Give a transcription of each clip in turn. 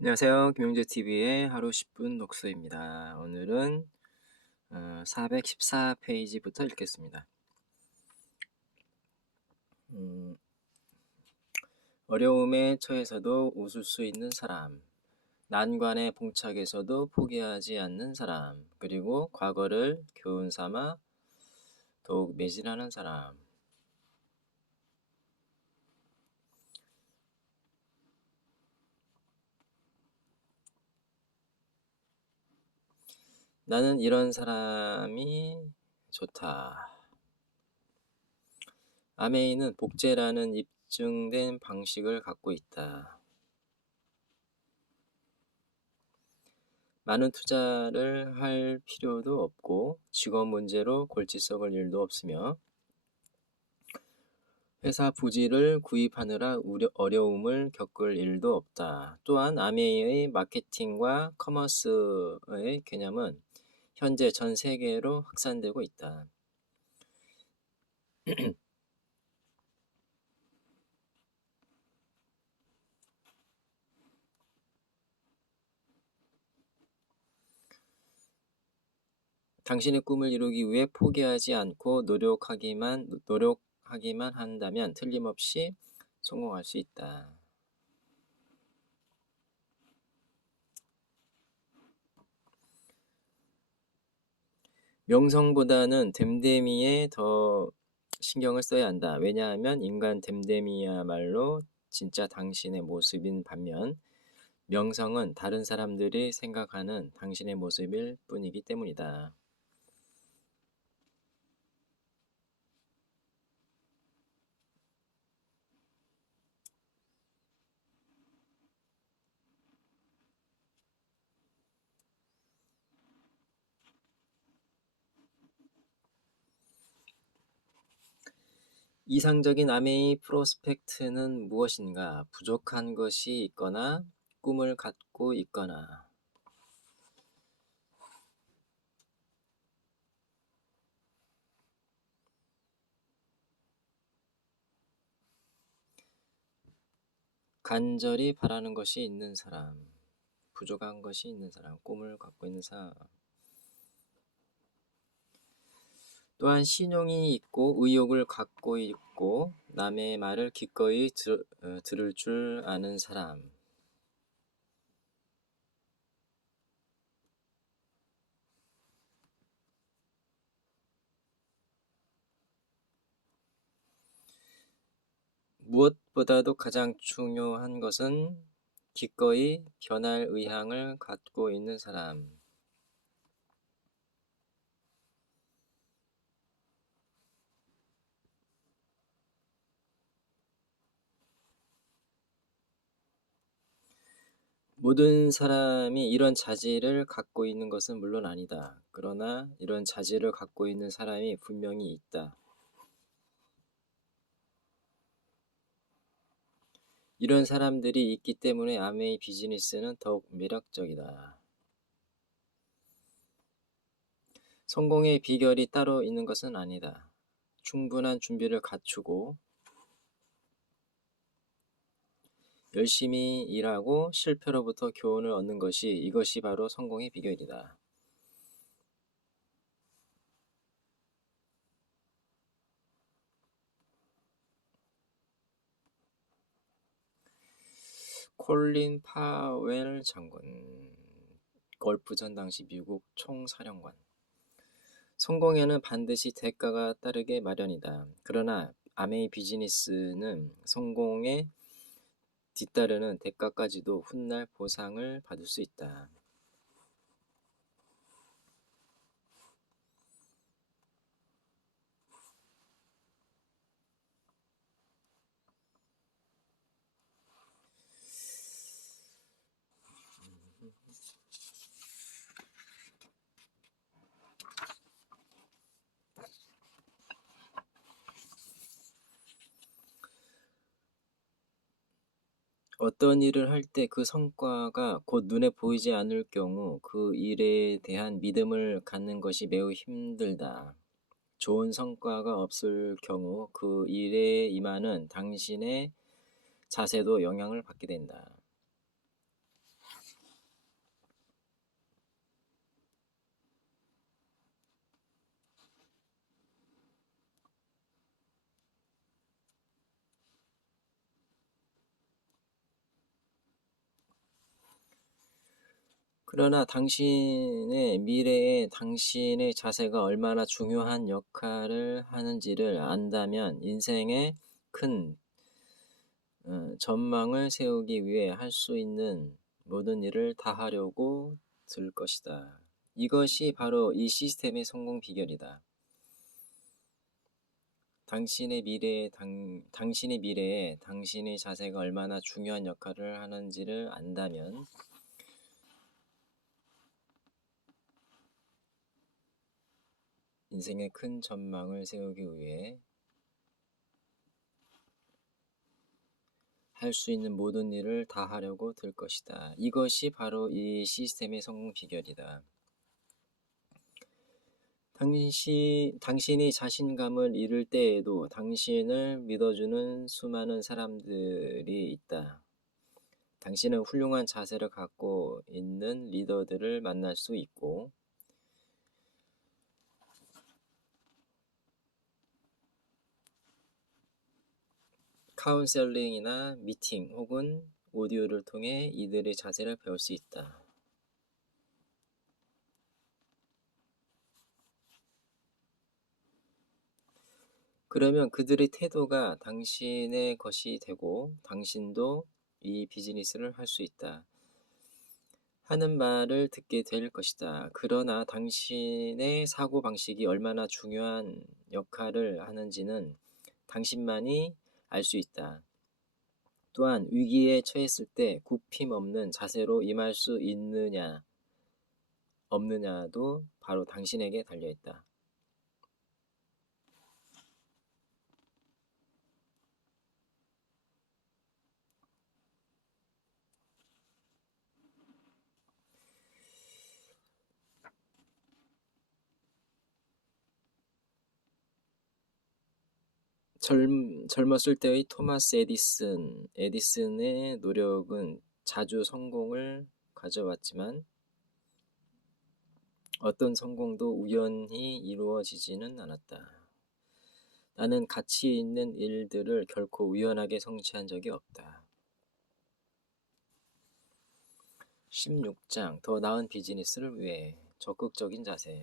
안녕하세요. 김용재TV의 하루 10분 독서입니다. 오늘은 414페이지부터 읽겠습니다. 어려움에 처해서도 웃을 수 있는 사람, 난관에 봉착해서도 포기하지 않는 사람, 그리고 과거를 교훈 삼아 더욱 매진하는 사람. 나는 이런 사람이 좋다. 아메이는 복제라는 입증된 방식을 갖고 있다. 많은 투자를 할 필요도 없고 직업 문제로 골치 썩을 일도 없으며 회사 부지를 구입하느라 어려움을 겪을 일도 없다. 또한 아메이의 마케팅과 커머스의 개념은 현재 전 세계로 확산되고 있다. 당신의 꿈을 이루기 위해 포기하지 않고 노력하기만 한다면 틀림없이 성공할 수 있다. 명성보다는 됨됨이에 더 신경을 써야 한다. 왜냐하면 인간 됨됨이야말로 진짜 당신의 모습인 반면 명성은 다른 사람들이 생각하는 당신의 모습일 뿐이기 때문이다. 이상적인 아메이 프로스펙트는 무엇인가? 부족한 것이 있거나 꿈을 갖고 있거나 간절히 바라는 것이 있는 사람, 부족한 것이 있는 사람, 꿈을 갖고 있는 사람. 또한 신용이 있고 의욕을 갖고 있고 남의 말을 기꺼이 들을 줄 아는 사람. 무엇보다도 가장 중요한 것은 기꺼이 변할 의향을 갖고 있는 사람. 모든 사람이 이런 자질을 갖고 있는 것은 물론 아니다. 그러나 이런 자질을 갖고 있는 사람이 분명히 있다. 이런 사람들이 있기 때문에 아메이 비즈니스는 더욱 매력적이다. 성공의 비결이 따로 있는 것은 아니다. 충분한 준비를 갖추고 열심히 일하고 실패로부터 교훈을 얻는 이것이 바로 성공의 비결이다. 콜린 파웰 장군, 걸프전 당시 미국 총사령관. 성공에는 반드시 대가가 따르게 마련이다. 그러나 아메이 비즈니스는 성공에 뒤따르는 대가까지도 훗날 보상을 받을 수 있다. 어떤 일을 할 때 그 성과가 곧 눈에 보이지 않을 경우 그 일에 대한 믿음을 갖는 것이 매우 힘들다. 좋은 성과가 없을 경우 그 일에 임하는 당신의 자세도 영향을 받게 된다. 그러나 당신의 미래에 당신의 자세가 얼마나 중요한 역할을 하는지를 안다면 인생의 큰 전망을 세우기 위해 할 수 있는 모든 일을 다 하려고 들 것이다. 이것이 바로 이 시스템의 성공 비결이다. 당신의 미래에 당신의 자세가 얼마나 중요한 역할을 하는지를 안다면 인생의 큰 전망을 세우기 위해 할 수 있는 모든 일을 다 하려고 들 것이다. 이것이 바로 이 시스템의 성공 비결이다. 당신이 자신감을 잃을 때에도 당신을 믿어주는 수많은 사람들이 있다. 당신은 훌륭한 자세를 갖고 있는 리더들을 만날 수 있고 카운셀링이나 미팅 혹은 오디오를 통해 이들의 자세를 배울 수 있다. 그러면 그들의 태도가 당신의 것이 되고 당신도 이 비즈니스를 할 수 있다. 하는 말을 듣게 될 것이다. 그러나 당신의 사고방식이 얼마나 중요한 역할을 하는지는 당신만이 알 수 있다. 또한 위기에 처했을 때 굽힘 없는 자세로 임할 수 있느냐 없느냐도 바로 당신에게 달려있다. 젊었을 때의 토마스 에디슨의 노력은 자주 성공을 가져왔지만 어떤 성공도 우연히 이루어지지는 않았다. 나는 가치 있는 일들을 결코 우연하게 성취한 적이 없다. 16장 더 나은 비즈니스를 위해 적극적인 자세.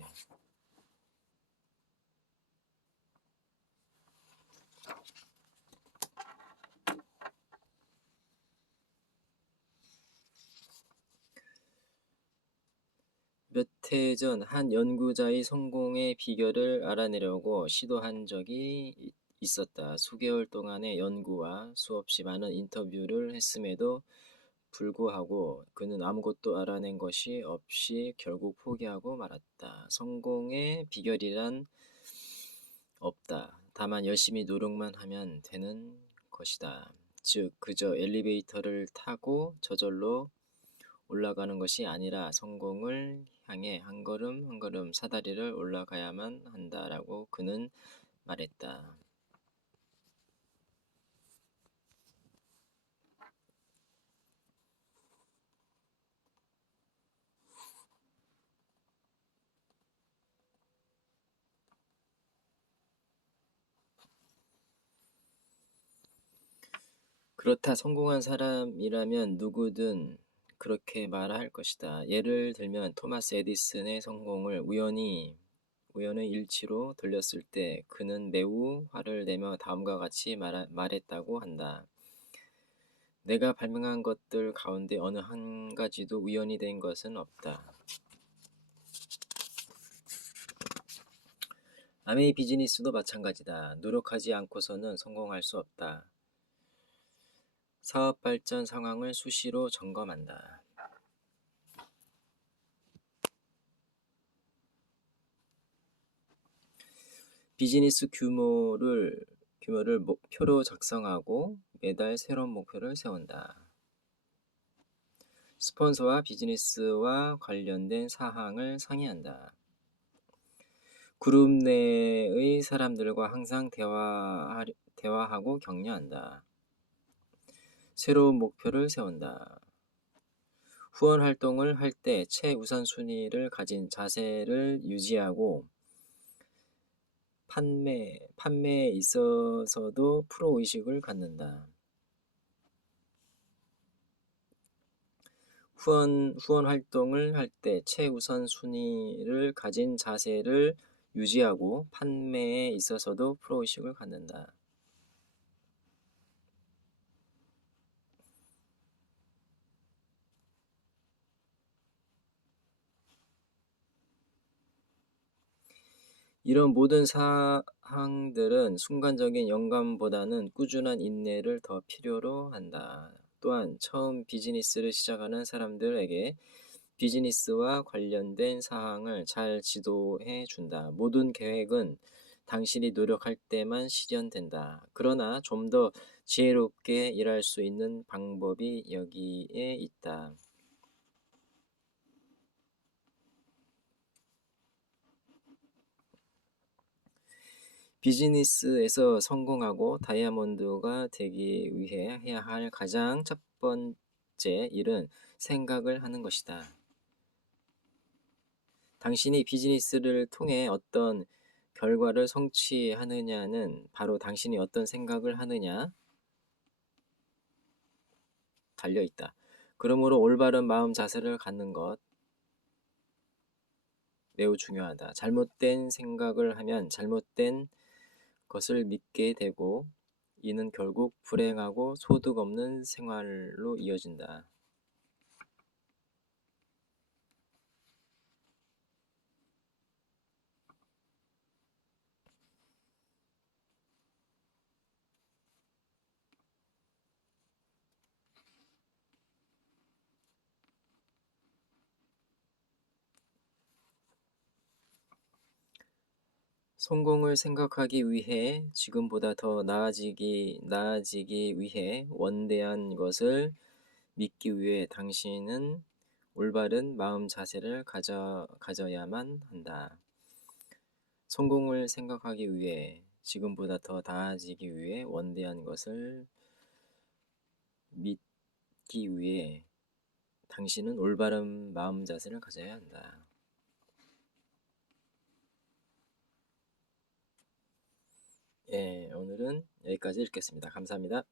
몇 해 전 한 연구자의 성공의 비결을 알아내려고 시도한 적이 있었다. 수개월 동안의 연구와 수없이 많은 인터뷰를 했음에도 불구하고 그는 아무것도 알아낸 것이 없이 결국 포기하고 말았다. 성공의 비결이란 없다. 다만 열심히 노력만 하면 되는 것이다. 즉 그저 엘리베이터를 타고 저절로 올라가는 것이 아니라 성공을 향해 한 걸음 한 걸음 사다리를 올라가야만 한다라고 그는 말했다. 그렇다. 성공한 사람이라면 누구든 그렇게 말할 것이다. 예를 들면 토마스 에디슨의 성공을 우연의 일치로 들렸을 때 그는 매우 화를 내며 다음과 같이 말했다고 한다. 내가 발명한 것들 가운데 어느 한 가지도 우연이 된 것은 없다. 남의 비즈니스도 마찬가지다. 노력하지 않고서는 성공할 수 없다. 사업 발전 상황을 수시로 점검한다. 비즈니스 규모를 목표로 작성하고 매달 새로운 목표를 세운다. 스폰서와 비즈니스와 관련된 사항을 상의한다. 그룹 내의 사람들과 항상 대화하고 격려한다. 새로운 목표를 세운다. 후원 활동을 할 때 최우선순위를 가진 자세를 유지하고 판매에 있어서도 프로의식을 갖는다. 후원 활동을 할 때 최우선 순위를 가진 자세를 유지하고 판매에 있어서도 프로의식을 갖는다. 이런 모든 사항들은 순간적인 영감보다는 꾸준한 인내를 더 필요로 한다. 또한 처음 비즈니스를 시작하는 사람들에게 비즈니스와 관련된 사항을 잘 지도해 준다. 모든 계획은 당신이 노력할 때만 실현된다. 그러나 좀 더 지혜롭게 일할 수 있는 방법이 여기에 있다. 비즈니스에서 성공하고 다이아몬드가 되기 위해 해야 할 가장 첫 번째 일은 생각을 하는 것이다. 당신이 비즈니스를 통해 어떤 결과를 성취하느냐는 바로 당신이 어떤 생각을 하느냐 달려 있다. 그러므로 올바른 마음 자세를 갖는 것 매우 중요하다. 잘못된 생각을 하면 잘못된 것을 믿게 되고 이는 결국 불행하고 소득 없는 생활로 이어진다. 성공을 생각하기 위해 지금보다 더 나아지기 위해 원대한 것을 믿기 위해 당신은 올바른 마음 자세를 가져야만 한다. 성공을 생각하기 위해 지금보다 더 나아지기 위해 원대한 것을 믿기 위해 당신은 올바른 마음 자세를 가져야 한다. 예, 오늘은 여기까지 읽겠습니다. 감사합니다.